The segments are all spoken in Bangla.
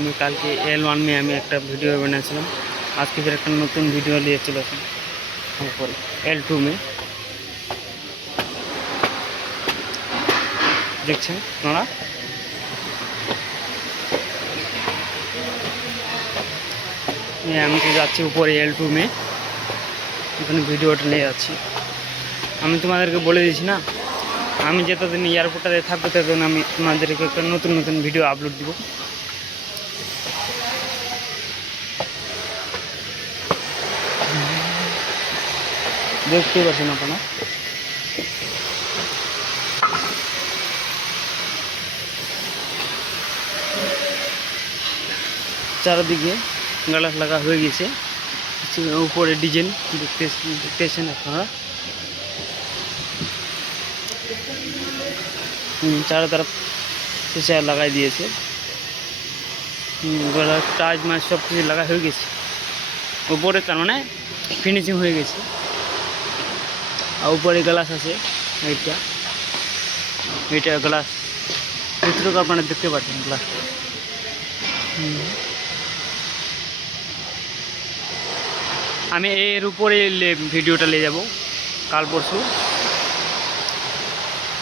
আমি কালকে L1 में আমি একটা ভিডিও বানিয়েছিলাম। আজকে ফের একটা নতুন ভিডিও নিয়ে চলে আসলাম উপরে L2 में দেখছেন আপনারা। আমি তো যাচ্ছি উপরে L2 में, এখানে ভিডিওটা নিয়ে যাচ্ছি। আমি তোমাদেরকে বলে দিয়েছি না, আমি যতদিন এয়ারপোর্টে থাকবো ততদিন আমি তোমাদেরকে একটা নতুন নতুন ভিডিও আপলোড দিব। দেখতেই পাচ্ছেন আপনারা, চারিদিকে গাছ লাগা হয়ে গেছে। উপরে ডিজাইন দেখতেছেন আপনারা, चारों तरफ शीशा लगाई दिए टाइज माइज सब कुछ लगा हो गए ऊपर तार माने फिनिशिंग हो गए ऊपर ग्लास आछे एटा ग्लास ভিতরে আপনারা দেখতে পাচ্ছেন গ্লাস। আমি এর উপরে ভিডিওটা নিয়ে যাব কাল পরশু।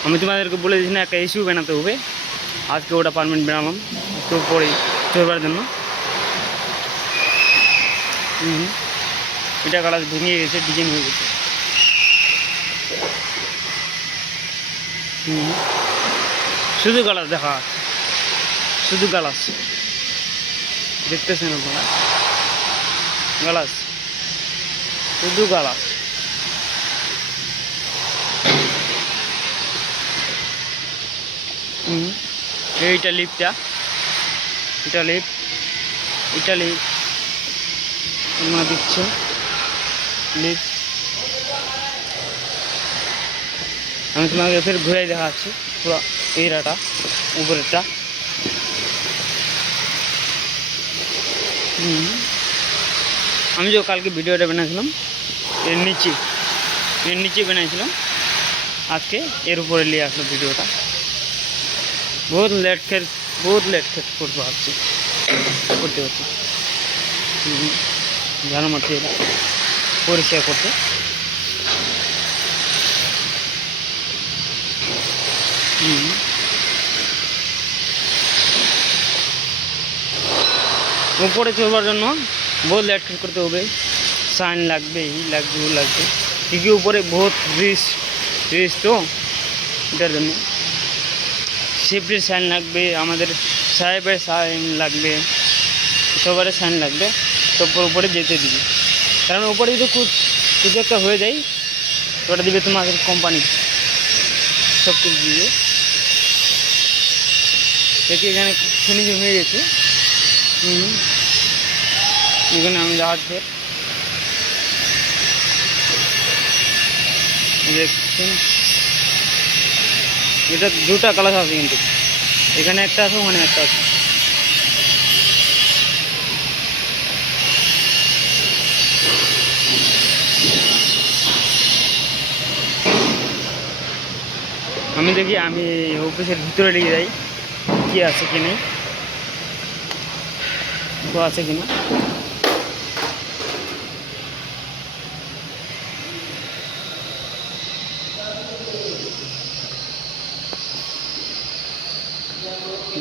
আমি তোমাদেরকে বলে দিয়েছি না একটা ইস্যু বানাতে হবে, আজকে ওটা পারমানেন্ট বানালাম একটু পরে চলবার জন্য। এটা গালাস ভেঙে গেছে, ডিজাইন হয়ে গেছে। শুধু গালাস দেখা আছে, শুধু গালাস দেখতেছেন আপনারা, গালাস শুধু গালাস। এইটা লিফটটা, এটা লিফট, এটা লিফট তোমরা দিচ্ছে লিফট। আমি তোমাকে ফের ঘুরাই দেখাচ্ছি পুরো এরিয়াটা উপরেরটা। আমি যে কালকে ভিডিওটা বানিয়েছিলাম এর নিচে বানিয়েছিলাম, আজকে এর উপরে নিয়ে আসলো ভিডিওটা। बहुत लेट खेल করবো ভাবছি, করতে হচ্ছে জানো মাটি পরিষ্কার করতে। উপরে চলবার জন্য বহুত লেট করতে হবে, সাইন লাগবে, এই লাগবে, ও লাগবে, क्योंकि উপরে বহুত রিস্ক তো, এটার জন্য সেফটির সাইন লাগবে, আমাদের সাহেবের সাইন লাগবে, সবারই সাইন লাগবে, তো উপরে যেতে দিবে। কারণ উপরে যদি কিছু একটা হয়ে যায় তো ওটা দিবে তোমাদের কোম্পানি, সব কিছু দিবে। দেখি এখানে ফিনিশিং হয়ে গেছে। এখানে আমি যাচ্ছি, দেখছেন এটা দুটা কালার আছে, কিন্তু এখানে একটা আছে, ওখানে একটা আছে। আমি দেখি, আমি অফিসের ভিতরে নিয়ে যাই কি আছে কি নেই, তো আছে কিনা।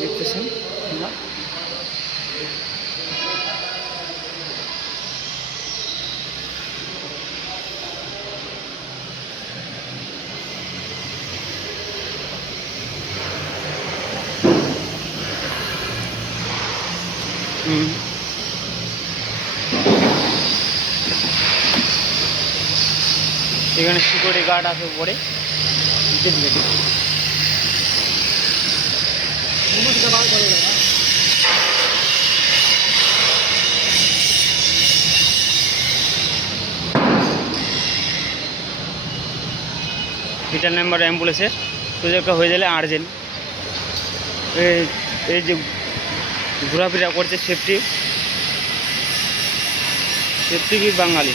দেখতেছেন না, এখানে সিকিউরিটি গার্ড আছে উপরে, এটার নাম্বার অ্যাম্বুলেন্সের প্রজেক্টটা হয়ে গেলে আর্জেন্ট। এই যে ঘোরাফেরা করছে সেফটি কি বাঙালি,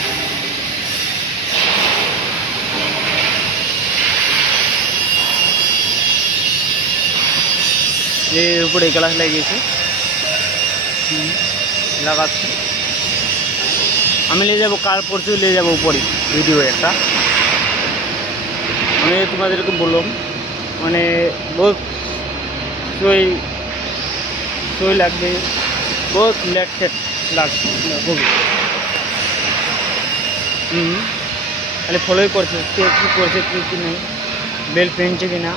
এর উপরে গ্লাস লাগিয়েছে। লাগাচ্ছি। আমি নিয়ে যাবো কাল পরশু, নিয়ে যাবো উপরে ভিডিও একটা। আমি তোমাদেরকে বললাম মানে বহুত সই লাগবে, বহুত লেট সেট লাগবে হবে। খালি ফলোই করছে, কে কী করছে কে কী নেই, বেল পেনছে কি না।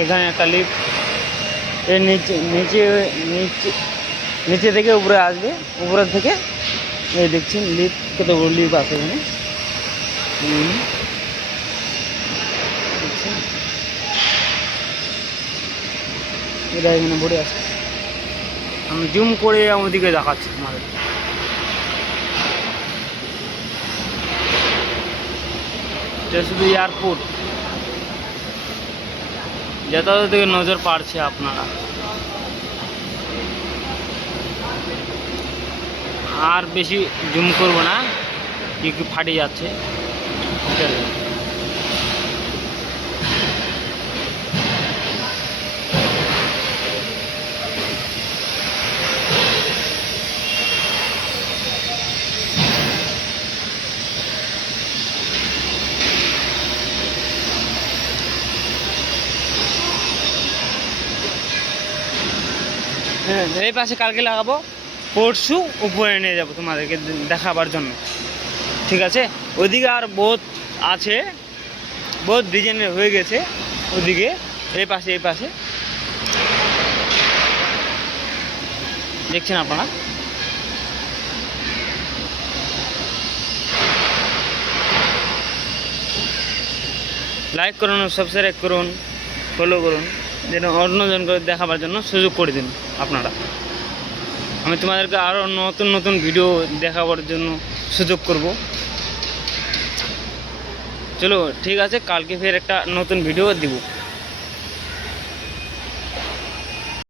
এখানে একটা লিফট, এর নিচে নিচে নিচে নিচে থেকে উপরে আসবে, উপরে থেকে এই দেখছেন লিফট, কত বড় লিফট আছে এখানে। দেখছেন এটা এখানে ভরে আছে। আমি জুম করে আমাদেরকে দেখাচ্ছি তোমাদের। এটা শুধু এয়ারপোর্ট, যাতায়াত থেকে নজর পাড়ছে আপনারা। আর বেশি জুম করবো না, কি ফাটে যাচ্ছে। হ্যাঁ, এই পাশে কালকে লাগাবো, পরশু উপরে নিয়ে যাবো তোমাদেরকে দেখাবার জন্য, ঠিক আছে? ওইদিকে আর বহুত আছে, বহুত ডিজাইনের হয়ে গেছে ওইদিকে। এই পাশে দেখছেন আপনারা। লাইক করুন, সাবস্ক্রাইব করুন, ফলো করুন, যেন অন্যজনকে দেখাবার জন্য সুযোগ করে দিন আপনারা। আমি তোমাদেরকে আরও নতুন নতুন ভিডিও দেখাবার জন্য সুযোগ করব। চলো ঠিক আছে, কালকে ফের একটা নতুন ভিডিও দিব।